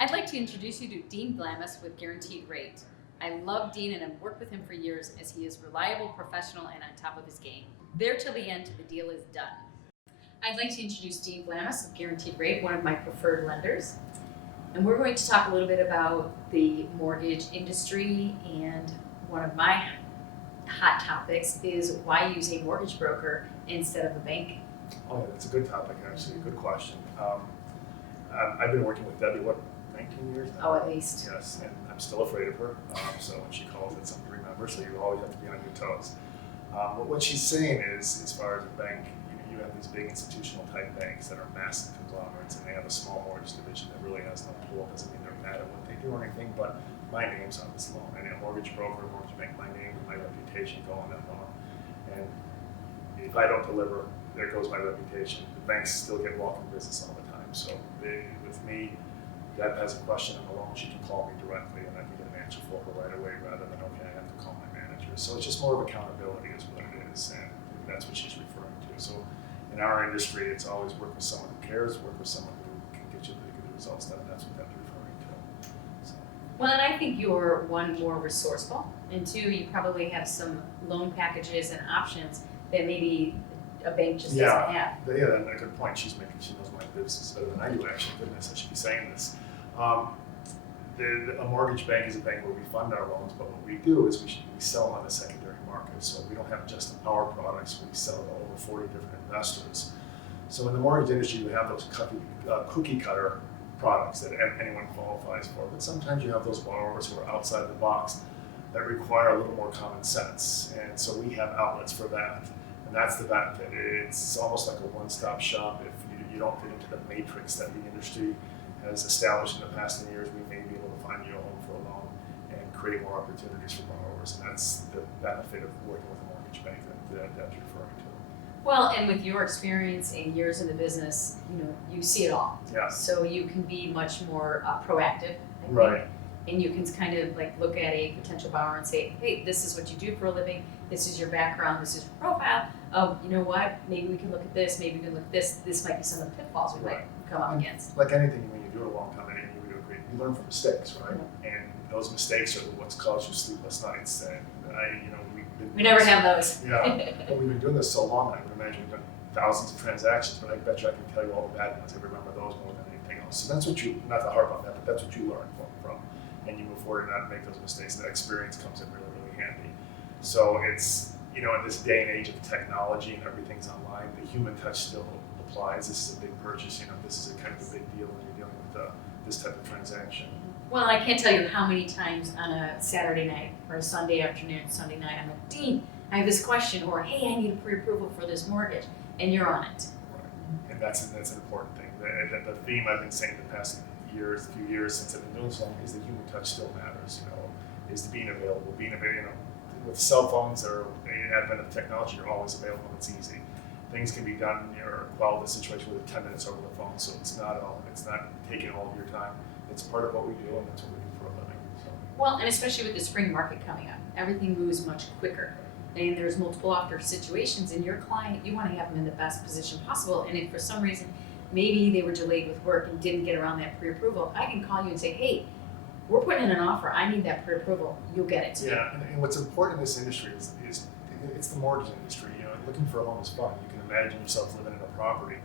I'd like to introduce you to Dean Vlamis with Guaranteed Rate. I love Dean and have worked with him for years as he is reliable, professional, and on top of his game. There till the end, the deal is done. I'd like to introduce Dean Vlamis of Guaranteed Rate, one of my preferred lenders. And we're going to talk a little bit about the mortgage industry, and one of my hot topics is why use a mortgage broker instead of a bank. Oh, that's a good topic, actually. Good question. I've been working with Debbie, 19 years now? Oh, at least. Yes, and I'm still afraid of her. So when she calls, it's something to remember. So you always have to be on your toes. But what she's saying is, as far as a bank, you have these big institutional type banks that are massive conglomerates, and they have a small mortgage division that really has no pull. Doesn't mean they're bad at what they do or anything, but my name's on this loan. And a mortgage broker, a mortgage bank, my name and my reputation go on that loan. And if I don't deliver, there goes my reputation. The banks still get welcome business all the time. So with me, Deb has a question on the loan, she can call me directly and I can get an answer for her right away rather than, okay, I have to call my manager. So it's just more of accountability is what it is, and that's what she's referring to. So in our industry, it's always work with someone who cares, work with someone who can get you the good results done. That's what that's referring to. So. Well, and I think you're one, more resourceful, and two, you probably have some loan packages and options that maybe a bank just doesn't have. Yeah, and a good point she's making. She knows my business better than I do, actually. Goodness, I should be saying this. A mortgage bank is a bank where we fund our loans, but what we do is we sell them on the secondary market. So we don't have just our products, we sell to over 40 different investors. So in the mortgage industry, you have those cookie cutter products that anyone qualifies for, but sometimes you have those borrowers who are outside the box that require a little more common sense. And so we have outlets for that. And that's the benefit. It's almost like a one-stop shop. If you don't fit into the matrix that the industry has established in the past 10 years, we may be able to find you a home for a loan and create more opportunities for borrowers. And that's the benefit of working with a mortgage bank that you're referring to. Well, and with your experience and years in the business, you see it all. Yeah. So you can be much more proactive, I think. Right. And you can kind of like look at a potential borrower and say, hey, this is what you do for a living, this is your background, this is your profile. You know what, maybe we can look at this, maybe we can look at this. This might be some of the pitfalls we might come up against. Like anything, when you do it a long time, anything you do a great, you learn from mistakes, right? Mm-hmm. And those mistakes are what's caused you sleepless nights. And we never have those. Yeah, but we've been doing this so long, I can imagine we've done thousands of transactions, but I bet you I can tell you all the bad ones. I remember those more than anything else. So that's what not to harp on that, but that's what you learn from. And you move forward and not make those mistakes. And that experience comes in really, really handy. So it's, in this day and age of technology and everything's online, the human touch still applies. This is a big purchase, this is a kind of a big deal when you're dealing with this type of transaction. Well, I can't tell you how many times on a Saturday night or a Sunday afternoon, Sunday night, I'm like, Dean, I have this question, or hey, I need a pre-approval for this mortgage, and you're on it. Right. And that's an important thing. The theme I've been saying the past few years since I've been doing so long is the human touch still matters, is the being available, with cell phones or the advent of technology, you're always available. It's easy. Things can be done or quell the situation within 10 minutes over the phone. So it's not taking all of your time. It's part of what we do, and that's what we do for a living. So. Well, and especially with the spring market coming up, everything moves much quicker. And there's multiple offer situations, and your client, you want to have them in the best position possible. And if for some reason, maybe they were delayed with work and didn't get around that pre-approval, I can call you and say, hey, we're putting in an offer. I need that pre-approval. You'll get it. Yeah, and what's important in this industry is it's the mortgage industry. Looking for a home is fun. You can imagine yourself living in a property.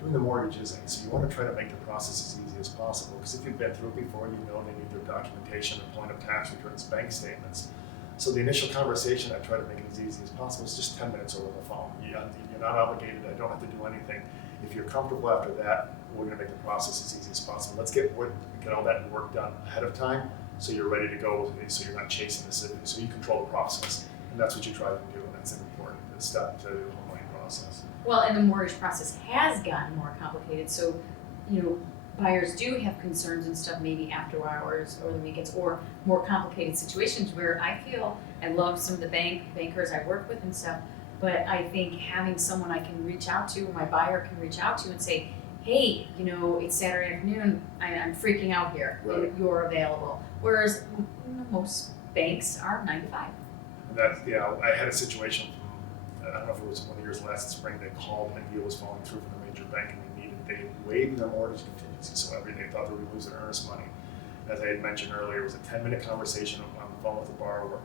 Doing the mortgage isn't. So you want to try to make the process as easy as possible. Because if you've been through it before, they need their documentation, their point of tax returns, bank statements. So the initial conversation, I try to make it as easy as possible. It's just 10 minutes over the phone. You're not obligated. I don't have to do anything. If you're comfortable after that, we're going to make the process as easy as possible. Let's get all that work done ahead of time, so you're ready to go, so you're not chasing the city, so you control the process. And that's what you try to do, and that's an important step to the home buying process. Well, and the mortgage process has gotten more complicated, so, buyers do have concerns and stuff maybe after hours or the weekends or more complicated situations where I feel I love some of the bankers I work with and stuff, but I think having someone I can reach out to, my buyer can reach out to and say, hey, it's Saturday afternoon, I'm freaking out here, right. You're available. Whereas most banks are 9 to 5. And I had a situation from, I don't know if it was one of yours last spring, they called and a deal was falling through from a major bank and they waived their mortgage contingency, so they thought they were going to lose their earnest money. as I had mentioned earlier, it was a 10-minute conversation on the phone with the borrower.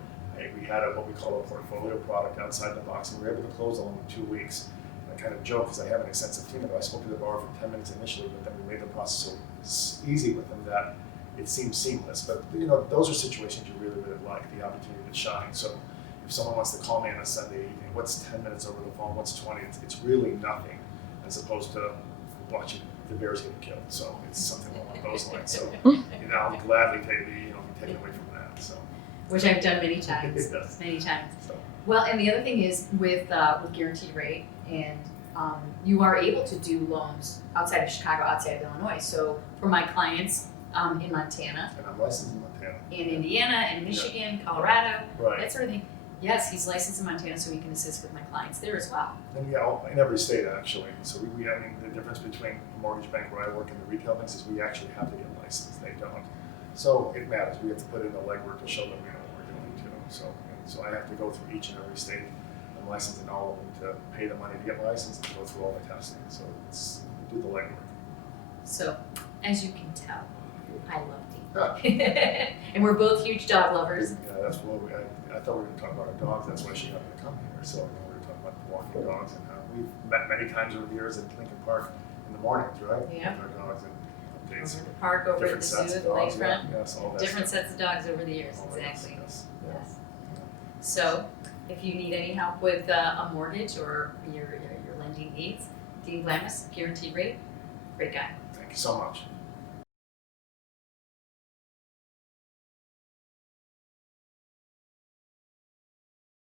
We had what we call a portfolio product outside the box, and we were able to close it in 2 weeks. And I kind of joke because I have an extensive team. I spoke to the borrower for 10 minutes initially, but then we made the process so easy with them that it seemed seamless. But those are situations you really, really like, the opportunity to shine. So if someone wants to call me on a Sunday evening, what's 10 minutes over the phone? What's 20? It's really nothing, as opposed to watching the Bears get killed. So it's something along those lines. So I'll gladly be taken away from that. So. Which I've done many times. Yes. Many times. So. Well, and the other thing is with guaranteed rate, and you are able to do loans outside of Chicago, outside of Illinois. So for my clients in Montana, And I'm licensed in Montana. in Indiana, in Michigan, Colorado, Right. that sort of thing. Yes, he's licensed in Montana, so he can assist with my clients there as well. And in every state actually. So I mean, the difference between a mortgage bank where I work and the retail banks is we actually have to get licensed. They don't. So it matters. We have to put in the legwork to show them we know what we're doing too. So I have to go through each and every state. I'm licensed in all of them to pay the money to get licensed and go through all the testing. So do the legwork. So, as you can tell, I love Yeah. Dean. And we're both huge dog lovers. Yeah, that's what I thought we were going to talk about our dogs. That's why she happened to come here. So we were talking about walking dogs, and we've met many times over the years at Lincoln Park in the mornings, right? Yeah. With our dogs and updates. Over the park, over at Different the sets zoo, of the dogs, lakefront. yeah, yes, all that Different stuff. sets of dogs over the years, All that, exactly. Yes. Yes. So, if you need any help with a mortgage or your lending needs, Dean Vlamis, guaranteed rate, great guy. Thank you so much.